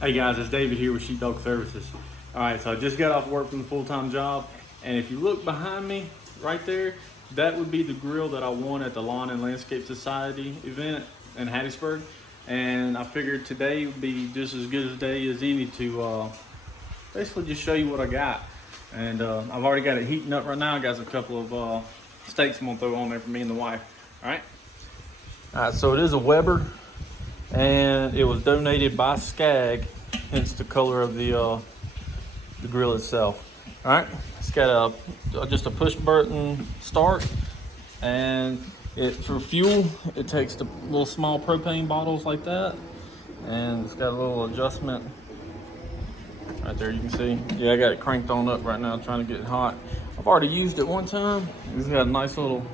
Hey guys, it's David here with Sheepdog Services. All right, so I just got off work from the full-time job, and if you look behind me right there, that would be the grill that I won at the Lawn and Landscape Society event in Hattiesburg. And I figured today would be just as good a day as any to basically just show you what I got. And I've already got it heating up right now. I got a couple of steaks I'm gonna throw on there for me and the wife. All right, so it is a Weber, and it was donated by Skag, hence the color of the grill itself. All right, it's got just a push button start, and for fuel it takes the little small propane bottles like that, and it's got a little adjustment right there. You can see, yeah, I got it cranked on up right now, trying to get it hot. I've already used it one time. It's got a nice little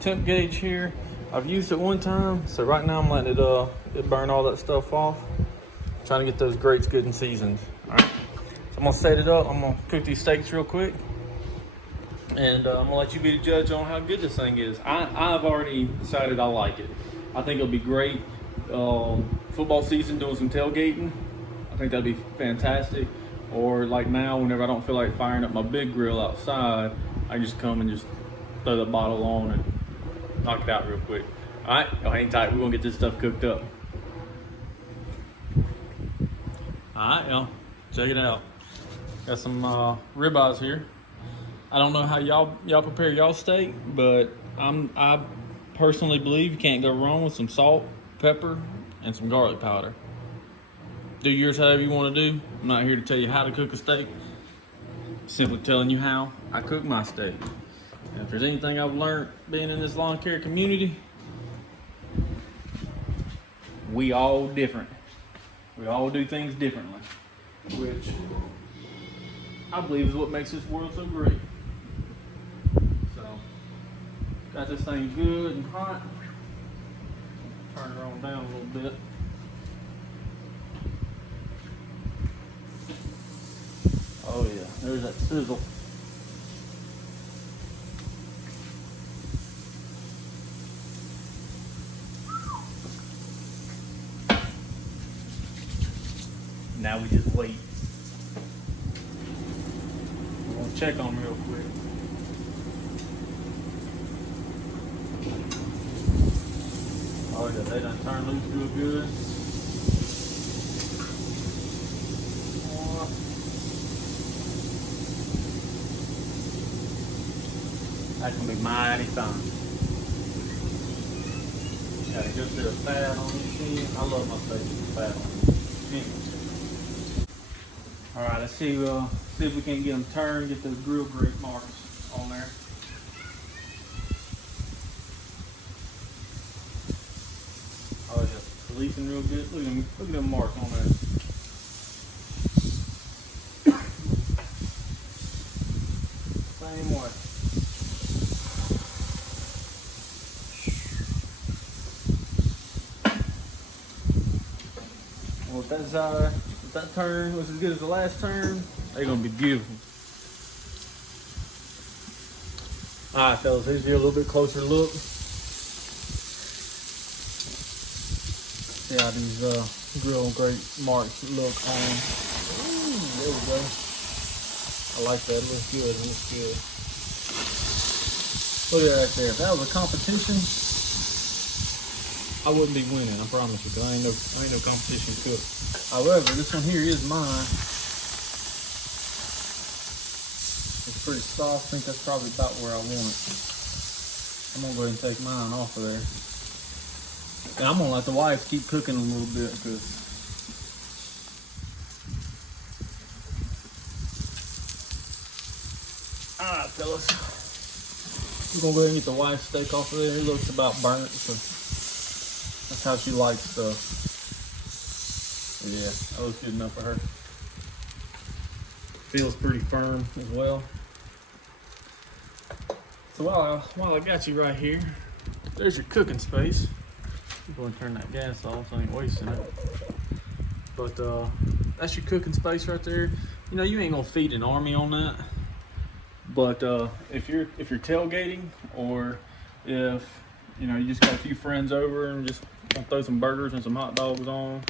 temp gauge here. I've used it one time, so right now I'm letting it burn all that stuff off. Trying to get those grates good and seasoned. All right, so I'm gonna set it up. I'm gonna cook these steaks real quick, and I'm gonna let you be the judge on how good this thing is. I've already decided I like it. I think it'll be great. Football season, doing some tailgating, I think that'd be fantastic. Or like now, whenever I don't feel like firing up my big grill outside, I just come and just throw the bottle on and knock it out real quick. All right, y'all hang tight. We're gonna get this stuff cooked up. All right, y'all, check it out. Got some ribeyes here. I don't know how y'all prepare y'all steak, but I personally believe you can't go wrong with some salt, pepper, and some garlic powder. Do yours however you want to do. I'm not here to tell you how to cook a steak. Simply telling you how I cook my steak. And if there's anything I've learned being in this lawn care community, we all different. We all do things differently, which I believe is what makes this world so great. So, got this thing good and hot. Turn it on down a little bit. Oh yeah, there's that sizzle. Now we just wait. We're gonna check on them real quick. Oh yeah, they done turned loose real good. That's gonna be mighty fun. Got a good bit of fat on this skin. I love my steak with fat on it. All right, let's see if we can get them turned, get those grill grate marks on there. Oh yeah, releasing real good. Look at them marks on there. Same way. Well, if that turn was as good as the last turn, they're gonna be beautiful. All right, fellas, here's a little bit closer look. See how these grill grate marks look on. Ooh, there we go. I like that. It looks good. It looks good. Look at that right there. If that was a competition, I wouldn't be winning, I promise you, because I ain't no competition cook. However, this one here is mine. It's pretty soft. I think that's probably about where I want it. I'm gonna go ahead and take mine off of there. And I'm gonna let the wife keep cooking a little bit, because alright, fellas. We're gonna go ahead and get the wife's steak off of there. It looks about burnt, so that's how she likes stuff. Yeah, that looks good enough for her. Feels pretty firm as well. So while I got you right here, there's your cooking space. I'm going to turn that gas off so I ain't wasting it. But that's your cooking space right there. You know, you ain't gonna feed an army on that. But if you're tailgating, or if you know you just got a few friends over and just want to throw some burgers and some hot dogs on,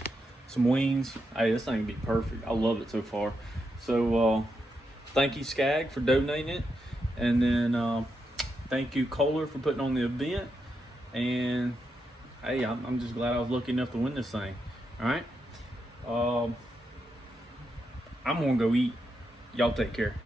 some wings. Hey, this thing would be perfect. I love it so far. So thank you, Skag, for donating it. And then thank you, Kohler, for putting on the event. And hey, I'm just glad I was lucky enough to win this thing. All right. I'm going to go eat. Y'all take care.